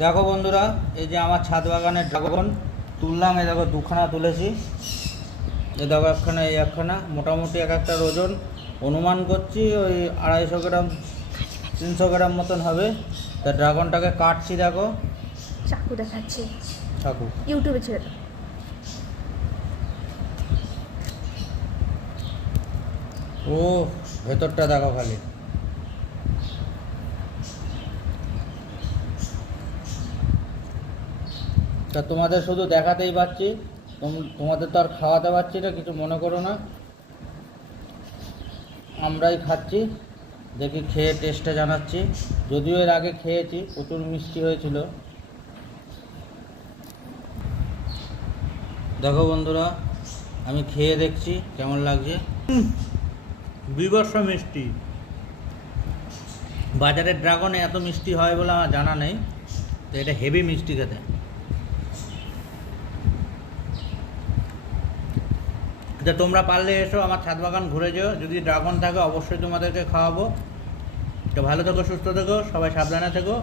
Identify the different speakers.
Speaker 1: দেখো বন্ধুরা এই যে আমার ছাদ বাগানের ড্রাগন। তুললাম এই দেখো দুখানা তুলেছি। এই দেখো একখানা এই একখানা। মোটামুটি এক একটার ওজন। অনুমান করছি ওই আড়াইশো গ্রাম তিনশো গ্রাম মতন হবে। তা ড্রাগনটাকে কাটছি দেখো।
Speaker 2: চাকু দেখাচ্ছে।
Speaker 1: থাকুক
Speaker 2: ইউটিউবে ছেড়ে দাও।
Speaker 1: ও ভেতরটা দেখো খালি। তা তোমাদের শুধু দেখাতেই পাচ্ছি। তোমাদের তো আর খাওয়াতে পারছি না কিছু মনে করো না। আমরাই খাচ্ছি। দেখি খেয়ে টেস্টটা জানাচ্ছি। যদিও এর আগে খেয়েছি প্রচুর মিষ্টি হয়েছিল। দেখো বন্ধুরা আমি খেয়ে দেখছি কেমন লাগছে? বিবর্ষ মিষ্টি। বাজারের ড্রাগনে এত মিষ্টি হয় বলে আমার জানা নেই। তো এটা হেভি মিষ্টি খেতে। তা তোমরা পারলে এসো, আমার ছাদ বাগান ঘুরে যেও। যদি ড্রাগন থাকে, অবশ্যই তোমাদেরকে খাওয়াবো। তো ভালো থেকো, সুস্থ থেকো, সবাই সাবধানে থেকো।